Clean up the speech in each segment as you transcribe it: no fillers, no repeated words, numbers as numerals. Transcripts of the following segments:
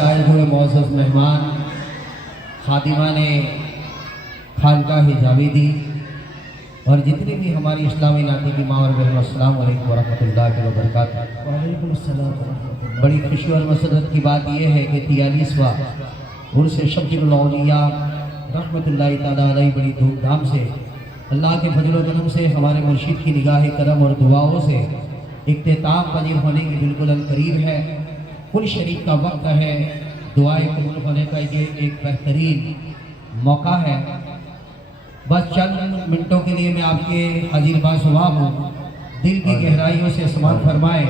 سے آئے ہوئے معزز مہمان خادمہ نے خانقاہ جاویدی اور جتنے بھی ہماری اسلامی ناطق کی ماں اور بہنوں، السلام علیکم ورحمۃ اللہ وبرکاتہ۔ وعلیکم السلام ورحمۃ اللہ۔ بڑی خوشی اور مسرت کی بات یہ ہے کہ 43واں عرس شبیر الاولیاء رحمۃ اللہ تعالیٰ علیہ بڑی دھوم دھام سے اللہ کے فضل و کرم سے ہمارے مرشد کی نگاہ کرم اور دعاؤں سے اختتام پذیر ہونے کی بالکل قریب ہے۔ کل شریف کا وقت ہے، دعائیں قبول ہونے کا یہ ایک بہترین موقع ہے۔ بس چند منٹوں کے لیے میں آپ کے حاضر باثواب ہوں، دل کی گہرائیوں سے سماعت فرمائیں۔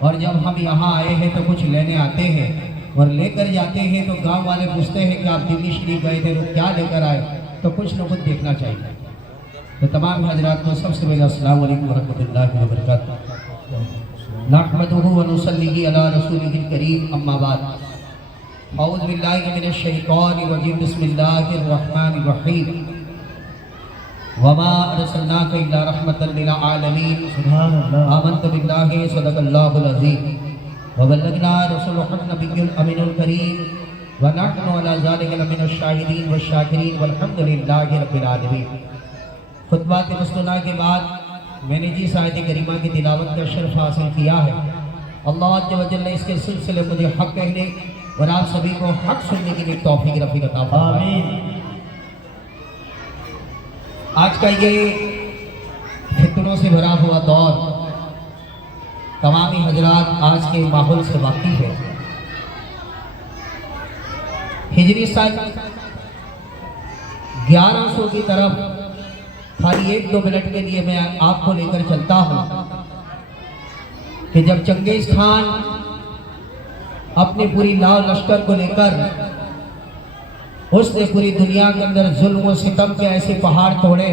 اور جب ہم یہاں آئے ہیں تو کچھ لینے آتے ہیں اور لے کر جاتے ہیں تو گاؤں والے پوچھتے ہیں کہ آپ دلی شریف گئے تھے تو کیا لے کر آئے، تو کچھ نہ کچھ دیکھنا چاہیے۔ تو تمام حضرات کو سب سے پہلے السلام علیکم ورحمۃ اللہ وبرکاتہ۔ نحمدہ ونصلی علی رسولہ الکریم، اما بعد، اعوذ باللہ من الشیطان الرجیم، بسم اللہ الرحمن الرحیم، وما ارسلناک الا رحمۃ للعالمین، سبحان اللہ۔ آمنت باللہ صدق اللہ العظیم وبلغنا رسولہ النبی الامین الکریم ونحن علی ذلک لمن الشاہدین والشاکرین والحمد للہ رب العالمین۔ خطبات مصنوعہ کے بعد میں نے جس آیت کریمہ کی تلاوت کا شرف حاصل کیا ہے، اللہ عز و جل نے اس کے سلسلے مجھے حق کہنے اور آپ سبھی کو حق سننے کی بھی توفیق رفیق عطا فرمائے۔ آمین۔ آج کا یہ فتنوں سے بھرا ہوا دور تمامی حضرات آج کے ماحول سے واقف ہے۔ ہجری سال 1100 کی طرف خالی 1-2 منٹ کے لیے میں آپ کو لے کر چلتا ہوں کہ جب چنگیز خان اپنی پوری لاؤ لشکر کو لے کر اس نے پوری دنیا کے اندر ظلم و ستم کے ایسے پہاڑ توڑے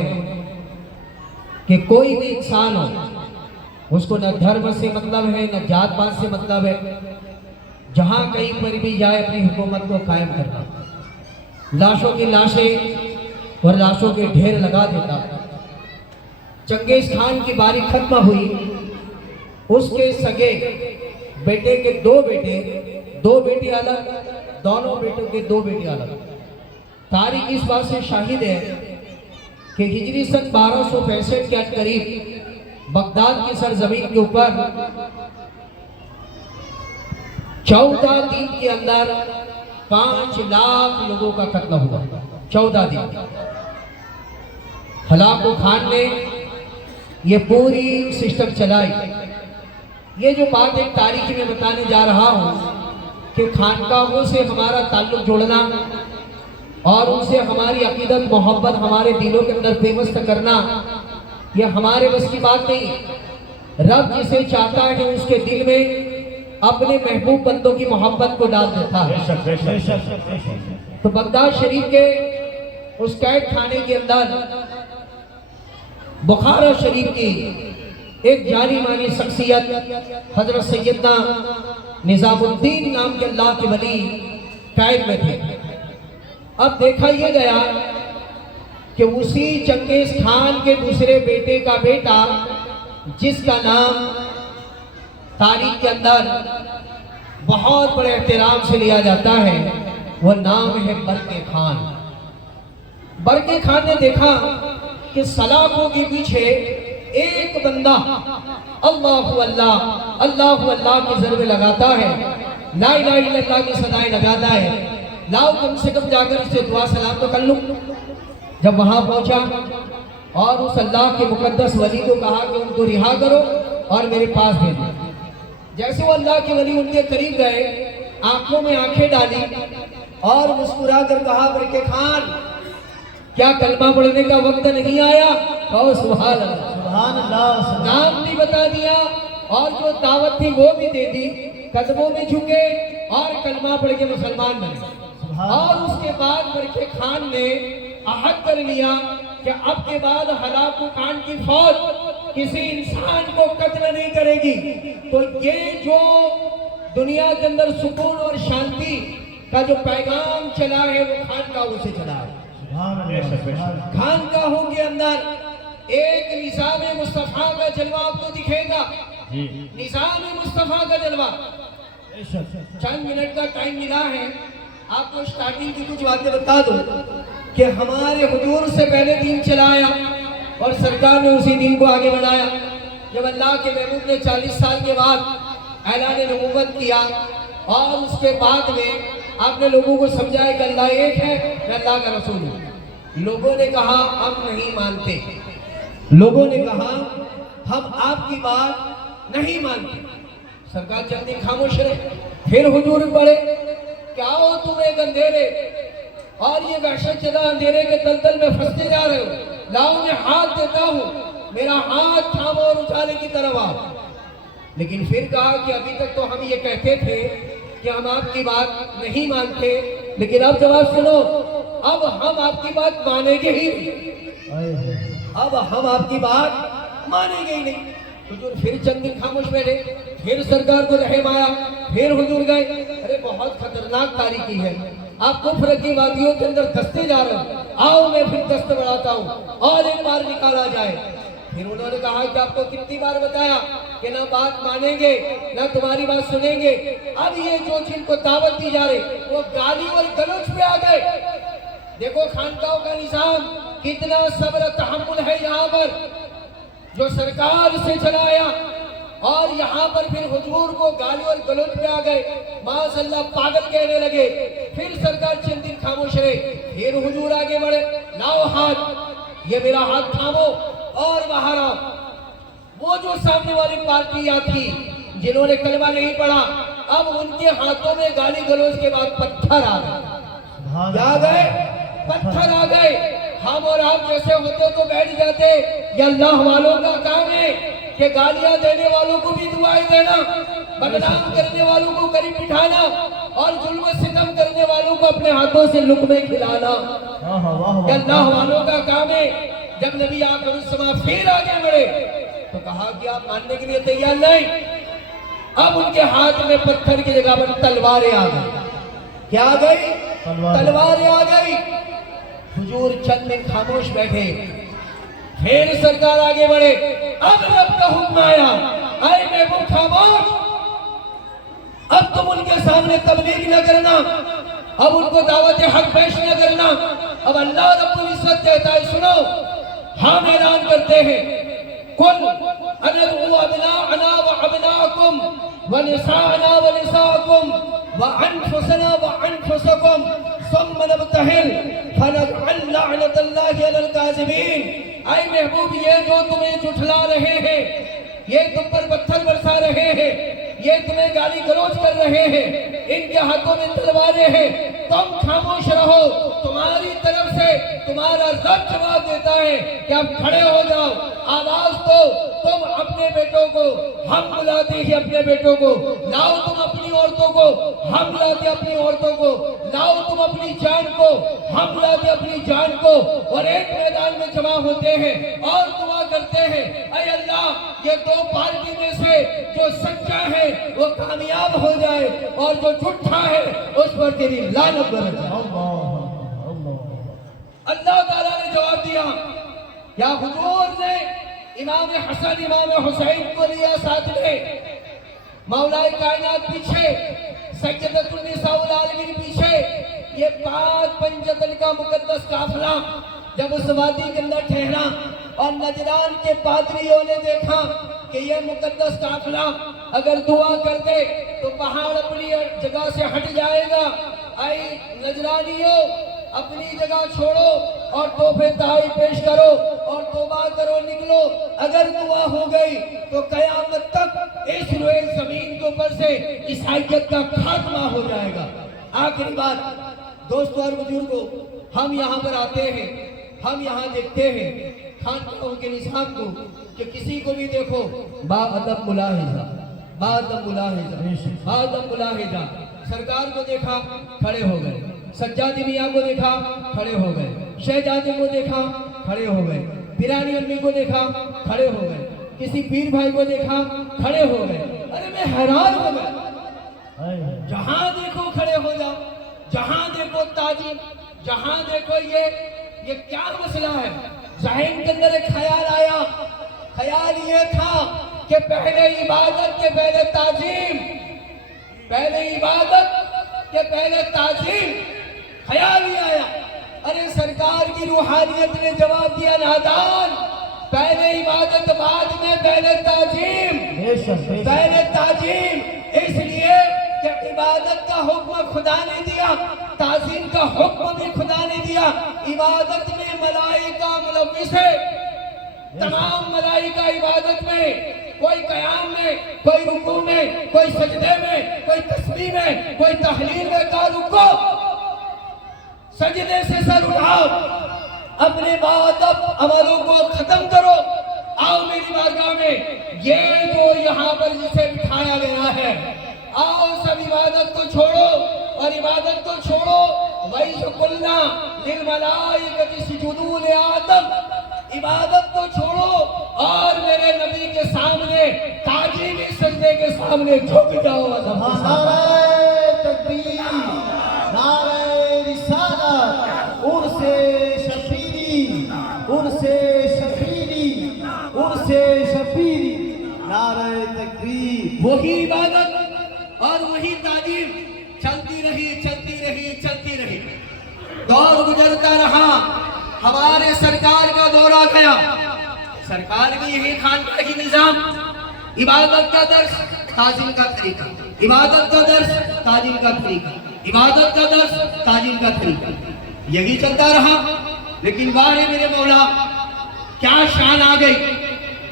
کہ کوئی بھی انسان ہو، اس کو نہ دھرم سے مطلب ہے نہ جات پات سے مطلب ہے، جہاں کہیں پر بھی جائے اپنی حکومت کو قائم کرنا، لاشوں کی لاشیں اور لاشوں کے ڈھیر لگا دیتا۔ چنگیز خان کی باری ختم ہوئی، اس کے سگے بیٹے کے 2 بیٹے الگ، دونوں بیٹوں کے 2 بیٹے الگ۔ تاریخ اس بات سے شاہد ہے کہ ہجری سن 1265 کے قریب بغداد کی سرزمین کے اوپر 14 دن کے اندر 5 لاکھ لوگوں کا قتل ہوا۔ 14 دن ہلاکو خان نے یہ پوری سسٹم چلائی۔ یہ جو بات ایک تاریخی میں بتانے جا رہا ہوں کہ خانقاہوں سے ہمارا تعلق جوڑنا اور ان سے ہماری عقیدت محبت ہمارے دلوں کے اندر پیوست کرنا، یہ ہمارے بس کی بات نہیں۔ رب جسے چاہتا ہے اس کے دل میں اپنے محبوب بندوں کی محبت کو ڈال دیتا ہے۔ تو بغداد شریف کے اس قید خانے کے اندر بخارا شریف کی ایک جانی مانی شخصیت حضرت سیدنا نظام الدین نام کے اللہ کے ولی قید میں تھے۔ اب دیکھا یہ گیا کہ اسی چنگیز خان کے دوسرے بیٹے کا بیٹا، جس کا نام تاریخ کے اندر بہت بڑے احترام سے لیا جاتا ہے، وہ نام ہے برقع خان۔ برقع خان نے دیکھا کہ سلاخوں کے پیچھے ایک بندہ اللہ اللہ اللہ اللہ کی ضربے لگاتا ہے، لا الہ الا اللہ کی صدائیں لگاتا ہے، لاؤ کم سے کم جا کر اس سے دعا سلام تو کر لوں۔ جب وہاں پہنچا اور اس اللہ کے مقدس ولی کو کہا کہ ان کو رہا کرو اور میرے پاس بھیجو، جیسے وہ اللہ کے ولی ان کے قریب گئے، آنکھوں میں آنکھیں ڈالی اور مسکرا کر کہا برقع خان کیا کلمہ پڑھنے کا وقت نہیں آیا؟ کہو سبحان اللہ۔ سبحان اللہ۔ نام بھی بتا دیا اور جو دعوت تھی وہ بھی دے دی، قدموں میں جھکے اور کلمہ پڑھ کے مسلمان بنے۔ اور اس کے بعد برقع خان نے عہد کر لیا کہ اب کے بعد ہلاکو خان کی فوج کسی انسان کو قتل نہیں کرے گی۔ تو یہ جو دنیا کے اندر سکون اور شانتی کا جو پیغام چلا ہے وہ خانقاہوں سے چلا ہے۔ خانقاہوں کے اندر ایک نظام مصطفیٰ کا جلوہ آپ کو دکھے گا، نظام مصطفیٰ کا جلوہ۔ بے شک چند منٹ کا ٹائم ملا ہے، آپ کو سٹارٹنگ کی کچھ باتیں بتا دوں کہ ہمارے حضور سے پہلے دین چلایا اور سرکار نے اسی دین کو آگے بڑھایا۔ جب اللہ کے محبوب نے 40 سال کے بعد اعلان نبوت کیا اور اس کے بعد میں آپ نے لوگوں کو سمجھایا کہ اللہ ایک ہے، میں اللہ کا رسول ہوں، لوگوں نے کہا ہم نہیں مانتے، لوگوں نے کہا ہم آپ کی بات نہیں مانتے۔ سرکار چند دن خاموش رہے، پھر حضور بڑھے، کیا ہو تم ایک اندھیرے اور یہ وحشت زدہ اندھیرے کے دلدل میں پھنستے جا رہے ہو، لاؤ میں ہاتھ دیتا ہوں، میرا ہاتھ تھامو اور اجالے کی طرف آؤ۔ لیکن پھر کہا کہ ابھی تک تو ہم یہ کہتے تھے کہ ہم آپ کی بات نہیں مانتے، لیکن اب جواب سنو، اب ہم آپ کی بات مانیں گے ہی نہیں، اب ہم آپ کی بات مانیں گے ہی نہیں۔ حضور پھر چند دن خاموش بیٹھے، پھر سرکار کو رحم آیا، پھر حضور گئے، ارے بہت خطرناک تاریکی ہے، آپ کفر کی وادیوں کے اندر دستے جا رہے ہیں، آؤ میں پھر دست بڑھاتا ہوں اور ایک بار نکالا جائے۔ پھر انہوں نے کہا کہ آپ کو کتنی بار بتایا کہ نہ بات مانیں گے نہ تمہاری بات سنیں گے، اب یہ جو جن کو دعوت دی جا رہی وہ گالی اور گلوچ پہ آ گئے۔ دیکھو خانقاہوں کا نظام کتنا صبر تحمل ہے یہاں پر، جو سرکار سے چلایا اور یہاں پر پھر حضور کو گالی اور گلوچ پہ آ گئے، معاذ اللہ پاگل کہنے لگے۔ پھر سرکار چند دن خاموش رہے، پھر حضور آگے بڑھے، لاؤ ہاتھ، یہ میرا ہاتھ تھامو اور باہر آؤ۔ وہ جو سامنے والی پارٹیاں تھی جنہوں نے کلمہ نہیں پڑھا، اب ان کے ہاتھوں میں گالی گلوچ کے بعد پتھر آ گئے، کیا گئے؟ پتھر آ گئے۔ ہم اور آپ جیسے ہوتے تو بیٹھ جاتے، یہ اللہ والوں کا کام ہے کہ گالیاں دینے والوں کو بھی دعائیں دینا، بدنام کرنے والوں کو قریب بٹھانا اور ظلم و ستم کرنے والوں کو اپنے ہاتھوں سے لقمے کھلانا، یہ اللہ والوں کا کام ہے۔ جب نبی آخر الزمان پھر آگے بڑھے تو کہا کہ آپ ماننے کے لیے تیار نہیں، اب ان کے ہاتھ میں پتھر کی جگہ پر تلواریں آ گئی، کیا آ گئی؟ تلواریں آ گئی۔ حضور چند دن خاموش بیٹھے، پھر سرکار آگے بڑھے، اب رب کا حکم آیا، اے محبوب خاموش، اب تم ان کے سامنے تبلیغ نہ کرنا، اب ان کو دعوت حق پیش نہ کرنا۔ اب اللہ رب العزت کہتا ہے سنو، ہم اعلان کرتے ہیں، قل ادعوا ابناءنا وابناءکم ونساءنا ونساءکم وانفسنا وانفسکم ثم نبتہل فنجعل لعنت اللہ علی الکاذبین۔ اے محبوب، یہ جو تمہیں جھٹلا رہے ہیں، یہ تم پر پتھر برسا رہے ہیں، یہ تمہیں گالی گلوچ کر رہے ہیں، ان کے ہاتھوں میں تلواریں ہیں، تم خاموش رہو، تمہاری طرف سے تمہارا رب جواب دیتا ہے کہ اب کھڑے ہو جاؤ، آواز دو، تم اپنے بیٹوں کو، ہم بلاتے ہی اپنے بیٹوں کو، لاؤ تم اپنی عورتوں کو، ہم بلاتے اپنی عورتوں کو، لاؤ تم اپنی جان کو، ہم بلاتے اپنی جان کو، اور ایک میدان میں جمع ہوتے ہیں اور دعا کرتے ہیں، اے اللہ یہ دو پارٹی میں سے جو سچا ہے وہ کامیاب ہو جائے اور جو جھوٹا ہے اس پر تیری لعنت برس جائے۔ اللہ تعالیٰ نے جواب دیا، یا حضور نے امام حسن امام حسین کو لیا ساتھ میں، مولا کائنات پیچھے، سیدۃ النساء العالمین پیچھے، یہ 5 پنجتن کا مقدس قافلہ جب اس وادی کے اندر ٹھہرا اور نجران کے پادریوں نے دیکھا کہ یہ مقدس قافلہ اگر دعا کرتے تو پہاڑ اپنی جگہ سے ہٹ جائے گا، اے نجرانیوں اپنی جگہ چھوڑو اور تحفے تحائف پیش کرو اور توبہ کرو، نکلو، اگر دعا ہو گئی تو قیامت تک اس روئے زمین کے اوپر سے عیسائیت کا خاتمہ ہو جائے گا۔ آخری بات دوستو اور بزرگوں، ہم یہاں پر آتے ہیں، ہم یہاں دیکھتے ہیں خانقاہوں کے نظام کو کہ کسی کو بھی دیکھو با ادب ملاحظہ، با ادب ملاحظہ، با ادب ملاحظہ۔ سرکار کو دیکھا کھڑے ہو گئے، سجادی میاں کو دیکھا کھڑے ہو گئے، شہزادے کو دیکھا کھڑے ہو گئے، پیرانی امی کو دیکھا کھڑے ہو گئے، کسی پیر بھائی کو دیکھا کھڑے ہو گئے۔ ارے میں حیران ہو گیا، جہاں دیکھو کھڑے ہو جاؤ، جہاں دیکھو تعظیم، جہاں دیکھو یہ کیا مسئلہ ہے؟ ذہن کے اندر ایک خیال آیا، خیال یہ تھا کہ پہلے عبادت کے پہلے تعظیم، پہلے عبادت کہ پہلے تعظیم، خیال ہی آیا۔ ارے سرکار کی روحانیت نے جواب دیا نادان، پہلے عبادت بعد میں پہلے تعظیم، بے شک بے شک پہلے تعظیم، اس لیے کہ عبادت کا حکم خدا نے دیا، تعظیم کا حکم بھی خدا نے دیا۔ عبادت میں ملائکہ ملوث ہے، تمام ملائکہ عبادت میں، کوئی قیام میں، کوئی رکوع میں، کوئی سجدے میں، کوئی تسبیح میں، کوئی تحلیل میں، کا رکو سجدے سے سر اٹھاؤ، اپنے بعد عملوں کو ختم کرو، آؤ میری بارگاہ میں، یہ جو یہاں پر جسے بٹھایا گیا ہے، آؤ سب عبادت کو چھوڑو، اور عبادت کو چھوڑو، وَإِذْ قُلْنَا لِلْمَلَائِكَةِ اسْجُدُوا لِآدَمَ، عبادت کو چھوڑو اور میرے نبی کے سامنے تعظیمی سجدے کے سامنے جھک جاؤ۔ نعرہ تکبیر، نعرہ رسالت، عرس شفیری، عرس شفیری، عرس شفیری، نعرہ تکبیر۔ وہی عبادت اور وہی تعظیم چلتی رہی چلتی رہی چلتی رہی، دور گزرتا رہا، ہمارے سرکار کا دورہ گیا، سرکار کی یہی خانقاہی نظام، عبادت کا درس تعظیم کا طریقہ، عبادت کا درس تعظیم کا طریقہ، عبادت کا درس تعظیم کا طریقہ، یہی چلتا رہا۔ لیکن واہ میرے مولا، کیا شان آ گئی،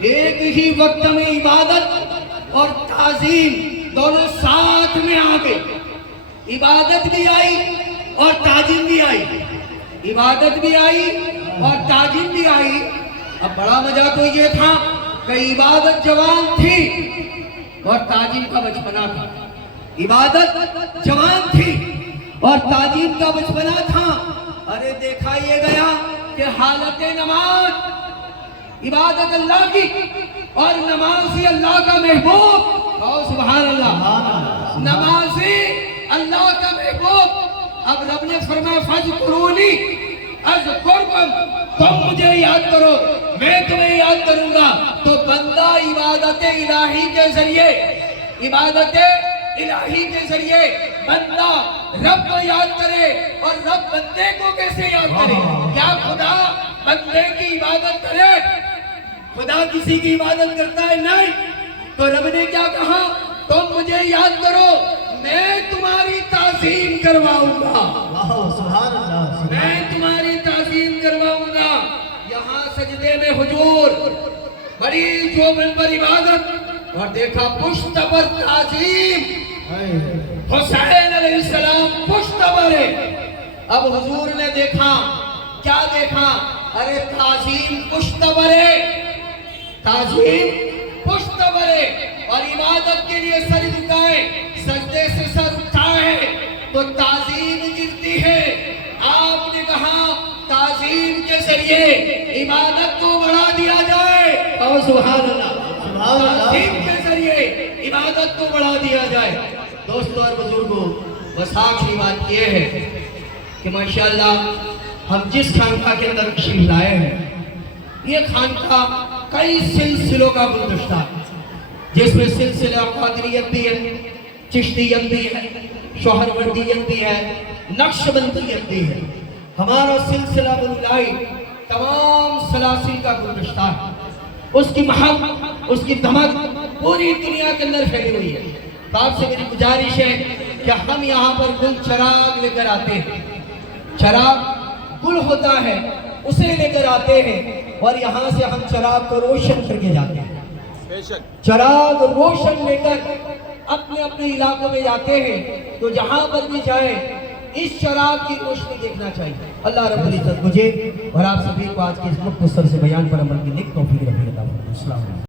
ایک ہی وقت میں عبادت اور تعظیم دونوں ساتھ میں آ گئی، عبادت بھی آئی اور تعظیم بھی آئی، عبادت بھی آئی اور تعظیم بھی آئی۔ اب بڑا مزہ تو یہ تھا کہ عبادت جوان تھی اور تعظیم کا بچپنا تھا، عبادت جوان تھی اور تعظیم کا بچپنا تھا۔ ارے دیکھا یہ گیا کہ حالت نماز، عبادت اللہ کی اور نمازی اللہ کا محبوب، اور سبحان اللہ، نمازی اللہ کا محبوب۔ اب رب نے فرمایا فَاذْكُرُونِي اذکرکم، تم مجھے یاد کرو میں تمہیں یاد کروں گا۔ تو بندہ عبادت الہی کے ذریعے، عبادت الہی کے ذریعے بندہ رب کو یاد کرے، اور رب بندے کو کیسے یاد کرے؟ کیا خدا بندے کی عبادت کرے؟ خدا کسی کی عبادت کرتا ہے؟ نہیں۔ تو رب نے کیا کہا؟ تم مجھے یاد کرو میں تمہاری تعظیم کرواؤں گا، سبحان اللہ، میں تمہاری تعظیم کرواؤں گا۔ یہاں سجدے میں حضور بڑی جو منبر عبادت، اور دیکھا پشت پر تعظیم، حسین علیہ السلام پشت پر ہے۔ اب حضور نے دیکھا، کیا دیکھا؟ ارے تعظیم پشت پر ہے، تعظیم پشت پر ہے، اور عبادت کے لیے سر جھکائے، سجدے سے سر اٹھائے تو تعظیم گرتی ہے۔ آپ نے کہا تعظیم کے ذریعے عبادت کو بڑھا دیا جائے، اور سبحان اللہ، تعظیم کے ذریعے عبادت کو بڑھا دیا جائے۔ دوستو اور بزرگوں، بس آخری بات یہ ہے کہ ماشاءاللہ ہم جس خانقاہ کے اندر تشریف لائے ہیں، یہ خانقاہ کئی سلسلوں کا گلدستہ ہے، جس میں سلسلہ قادریت بھی ہے، چشتیت بھی ہے، شوہروردیت بھی ہے، نقشبندیت بھی ہے۔ ہمارا سلسلہ بلائی تمام سلاسل کا گلدستہ ہے، اس کی مہک، اس کی دمک پوری دنیا کے اندر پھیلی ہوئی ہے۔ تو آپ سے میری گزارش ہے کہ ہم یہاں پر گل چراغ لے کر آتے ہیں، چراغ گل ہوتا ہے اسے لے کر آتے ہیں، اور یہاں سے ہم چراغ کو روشن کر کے جاتے ہیں، چراغ روشن لے کر اپنے اپنے علاقوں میں جاتے ہیں۔ تو جہاں پر بھی جائیں اس چراغ کی روشنی دیکھنا چاہیے۔ اللہ رب العزت مجھے اور آپ سبھی کو آج کے اس مختصر سے بیان پر عمل کی نیک توفیق عطا فرمائے۔ السلام علیکم۔